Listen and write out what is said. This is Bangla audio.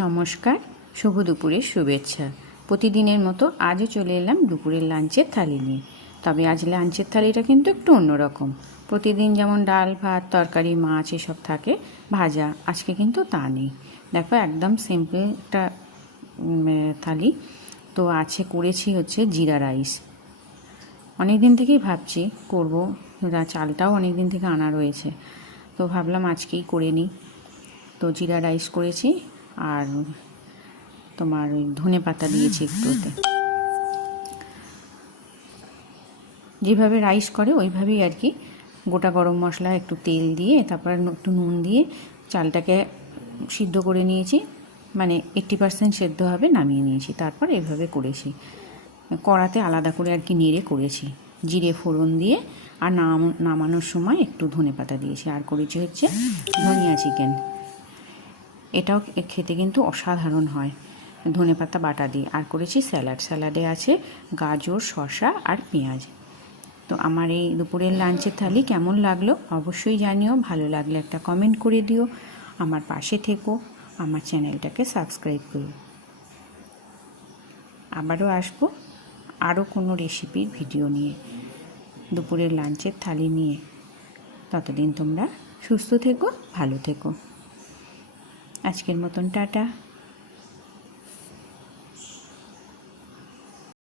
নমস্কার, শুভ দুপুরের শুভেচ্ছা। প্রতিদিনের মতো আজও চলে এলাম দুপুরের লাঞ্চের থালি নিয়ে। তবে আজ লাঞ্চের থালিটা কিন্তু একটু অন্যরকম প্রতিদিন যেমন ডাল, ভাত, তরকারি, মাছ এসব থাকে, ভাজা, আজকে কিন্তু তা নেই। দেখো একদম সিম্পল একটা থালি। তো আছে করেছি হচ্ছে জিরা রাইস। অনেক দিন থেকেই ভাবছি করব চালটাও অনেক দিন থেকে আনা রয়েছে। তো ভাবলাম আজকেই করে নিই। তো জিরা রাইস করেছি আর তোমার ওই ধনে পাতা দিয়েছি একটু ওতে যেভাবে রাইস করে, ওইভাবেই আর কি গোটা গরম মশলা, একটু তেল দিয়ে, তারপর একটু নুন দিয়ে চালটাকে সিদ্ধ করে নিয়েছি। মানে এইট্টি পার্সেন্ট সেদ্ধ হবে, নামিয়ে নিয়েছি। তারপর এভাবে করেছি। কড়াতে আলাদা করে আর কি নেড়ে করেছি। জিরে ফোড়ন দিয়ে আর নাম নামানোর সময় একটু ধনে পাতা দিয়েছি। আর করেছি হচ্ছে ধনিয়া চিকেন এটাও খেতে কিন্তু অসাধারণ হয়। ধনে পাতা, বাটা দিয়ে। আর করেছি স্যালাড। স্যালাডে আছে গাজর, শসা আর পেঁয়াজ। তো আমার এই দুপুরের লাঞ্চের থালি কেমন লাগল অবশ্যই জানিও। ভালো লাগলে একটা কমেন্ট করে দিও। আমার পাশে থেকো। আমার চ্যানেলটাকে সাবস্ক্রাইব করো। আবারও আসব আরও কোনো রেসিপির ভিডিও নিয়ে। দুপুরের লাঞ্চের থালি নিয়ে। ততদিন তোমরা সুস্থ থেকো, ভালো থেকো। আজকের মতন টাটা।